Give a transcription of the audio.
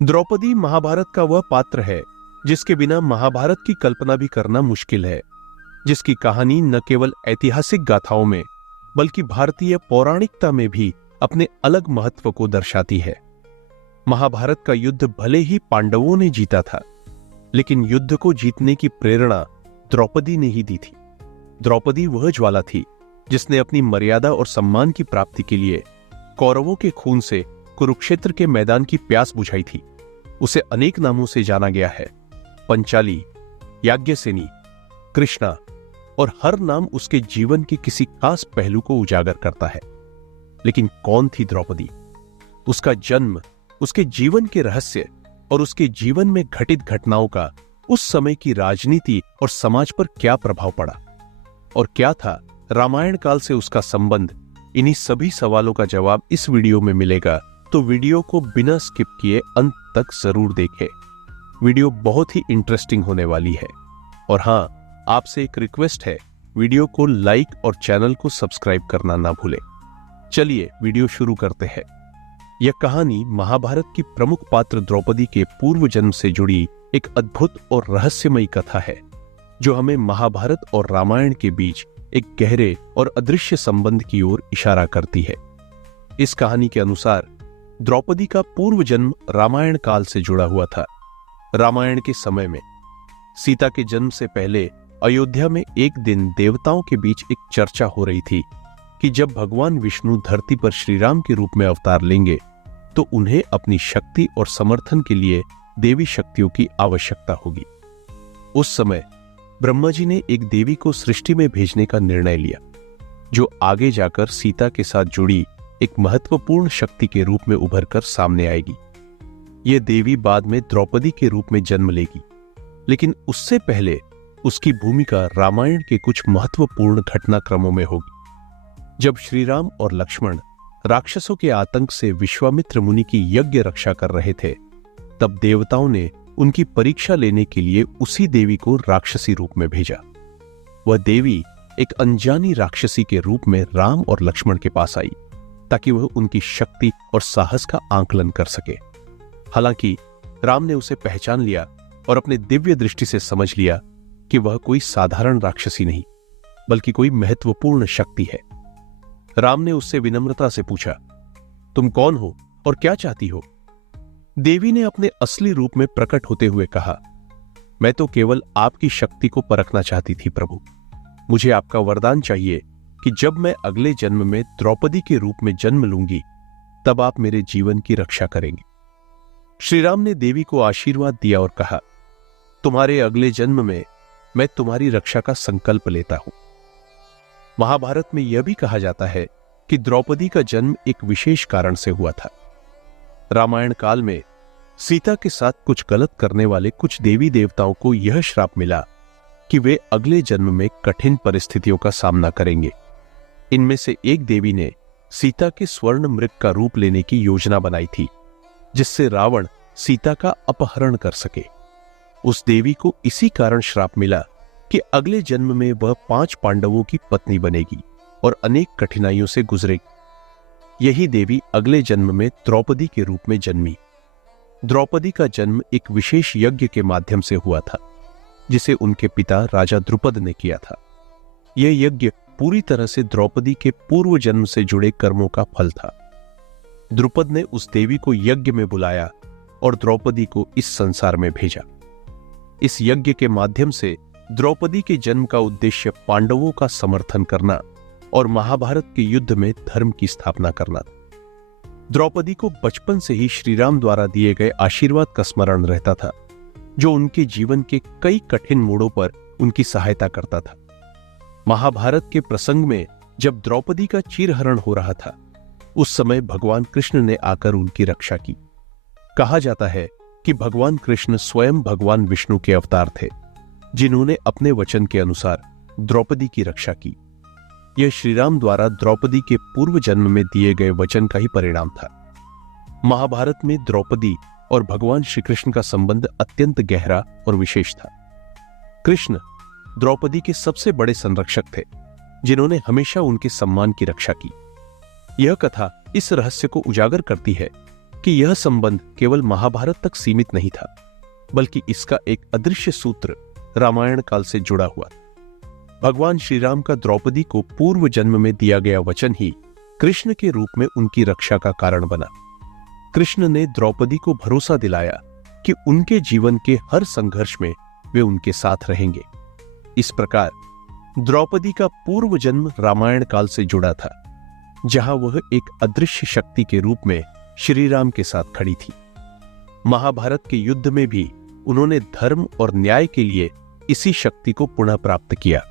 द्रौपदी महाभारत का वह पात्र है जिसके बिना महाभारत की कल्पना भी करना मुश्किल है, जिसकी कहानी न केवल ऐतिहासिक गाथाओं में बल्कि भारतीय पौराणिकता में भी अपने अलग महत्व को दर्शाती है। महाभारत का युद्ध भले ही पांडवों ने जीता था, लेकिन युद्ध को जीतने की प्रेरणा द्रौपदी ने ही दी थी। द्रौपदी वह ज्वाला थी जिसने अपनी मर्यादा और सम्मान की प्राप्ति के लिए कौरवों के खून से कुरुक्षेत्र के मैदान की प्यास बुझाई थी। उसे अनेक नामों से जाना गया है, पंचाली, याज्ञसेनी, कृष्णा, और हर नाम उसके जीवन के किसी खास पहलू को उजागर करता है। लेकिन कौन थी द्रौपदी? उसका जन्म, उसके जीवन के रहस्य और उसके जीवन में घटित घटनाओं का उस समय की राजनीति और समाज पर क्या प्रभाव पड़ा, और क्या था रामायण काल से उसका संबंध? इन्हीं सभी सवालों का जवाब इस वीडियो में मिलेगा, तो वीडियो को बिना स्किप किए अंत तक जरूर देखें। वीडियो बहुत ही इंटरेस्टिंग होने वाली है। और हां, आपसे एक रिक्वेस्ट है, वीडियो को लाइक और चैनल को सब्सक्राइब करना ना भूलें। चलिए वीडियो शुरू करते हैं। यह कहानी महाभारत की प्रमुख पात्र द्रौपदी के पूर्व जन्म से जुड़ी एक अद्भुत और रहस्यमयी कथा है, जो हमें महाभारत और रामायण के बीच एक गहरे और अदृश्य संबंध की ओर इशारा करती है। इस कहानी के अनुसार द्रौपदी का पूर्व जन्म रामायण काल से जुड़ा हुआ था। रामायण के समय में सीता के जन्म से पहले अयोध्या में एक दिन देवताओं के बीच एक चर्चा हो रही थी कि जब भगवान विष्णु धरती पर श्रीराम के रूप में अवतार लेंगे तो उन्हें अपनी शक्ति और समर्थन के लिए देवी शक्तियों की आवश्यकता होगी। उस समय ब्रह्मा जी ने एक देवी को सृष्टि में भेजने का निर्णय लिया, जो आगे जाकर सीता के साथ जुड़ी एक महत्वपूर्ण शक्ति के रूप में उभरकर सामने आएगी। यह देवी बाद में द्रौपदी के रूप में जन्म लेगी, लेकिन उससे पहले उसकी भूमिका रामायण के कुछ महत्वपूर्ण घटनाक्रमों में होगी। जब श्रीराम और लक्ष्मण राक्षसों के आतंक से विश्वामित्र मुनि की यज्ञ रक्षा कर रहे थे, तब देवताओं ने उनकी परीक्षा लेने के लिए उसी देवी को राक्षसी रूप में भेजा। वह देवी एक अनजानी राक्षसी के रूप में राम और लक्ष्मण के पास आई, ताकि वह उनकी शक्ति और साहस का आंकलन कर सके। हालांकि राम ने उसे पहचान लिया और अपने दिव्य दृष्टि से समझ लिया कि वह कोई साधारण राक्षसी नहीं, बल्कि कोई महत्वपूर्ण शक्ति है। राम ने उससे विनम्रता से पूछा, तुम कौन हो और क्या चाहती हो? देवी ने अपने असली रूप में प्रकट होते हुए कहा, मैं तो केवल आपकी शक्ति को परखना चाहती थी प्रभु। मुझे आपका वरदान चाहिए कि जब मैं अगले जन्म में द्रौपदी के रूप में जन्म लूंगी, तब आप मेरे जीवन की रक्षा करेंगे। श्रीराम ने देवी को आशीर्वाद दिया और कहा, तुम्हारे अगले जन्म में मैं तुम्हारी रक्षा का संकल्प लेता हूं। महाभारत में यह भी कहा जाता है कि द्रौपदी का जन्म एक विशेष कारण से हुआ था। रामायण काल में सीता के साथ कुछ गलत करने वाले कुछ देवी देवताओं को यह श्राप मिला कि वे अगले जन्म में कठिन परिस्थितियों का सामना करेंगे। इनमें से एक देवी ने सीता के स्वर्ण मृग का रूप लेने की योजना बनाई थी, जिससे रावण सीता का अपहरण कर सके। उस देवी को इसी कारण श्राप मिला कि अगले जन्म में वह 5 पांडवों की पत्नी बनेगी और अनेक कठिनाइयों से गुजरेगी। यही देवी अगले जन्म में द्रौपदी के रूप में जन्मी। द्रौपदी का जन्म एक विशेष यज्ञ के माध्यम से हुआ था, जिसे उनके पिता राजा द्रुपद ने किया था। यह यज्ञ पूरी तरह से द्रौपदी के पूर्व जन्म से जुड़े कर्मों का फल था। द्रुपद ने उस देवी को यज्ञ में बुलाया और द्रौपदी को इस संसार में भेजा। इस यज्ञ के माध्यम से द्रौपदी के जन्म का उद्देश्य पांडवों का समर्थन करना और महाभारत के युद्ध में धर्म की स्थापना करना था। द्रौपदी को बचपन से ही श्रीराम द्वारा दिए गए आशीर्वाद का स्मरण रहता था, जो उनके जीवन के कई कठिन मोड़ों पर उनकी सहायता करता था। महाभारत के प्रसंग में जब द्रौपदी का चीरहरण हो रहा था, उस समय भगवान कृष्ण ने आकर उनकी रक्षा की। कहा जाता है कि भगवान कृष्ण स्वयं भगवान विष्णु के अवतार थे, जिन्होंने अपने वचन के अनुसार द्रौपदी की रक्षा की। यह श्रीराम द्वारा द्रौपदी के पूर्व जन्म में दिए गए वचन का ही परिणाम था। महाभारत में द्रौपदी और भगवान श्री कृष्ण का संबंध अत्यंत गहरा और विशेष था। कृष्ण द्रौपदी के सबसे बड़े संरक्षक थे, जिन्होंने हमेशा उनके सम्मान की रक्षा की। यह कथा इस रहस्य को उजागर करती है कि यह संबंध केवल महाभारत तक सीमित नहीं था, बल्कि इसका एक अदृश्य सूत्र रामायण काल से जुड़ा हुआ। भगवान श्री राम का द्रौपदी को पूर्व जन्म में दिया गया वचन ही कृष्ण के रूप में उनकी रक्षा का कारण बना। कृष्ण ने द्रौपदी को भरोसा दिलाया कि उनके जीवन के हर संघर्ष में वे उनके साथ रहेंगे। इस प्रकार द्रौपदी का पूर्व जन्म रामायण काल से जुड़ा था, जहां वह एक अदृश्य शक्ति के रूप में श्री राम के साथ खड़ी थी। महाभारत के युद्ध में भी उन्होंने धर्म और न्याय के लिए इसी शक्ति को पुनः प्राप्त किया।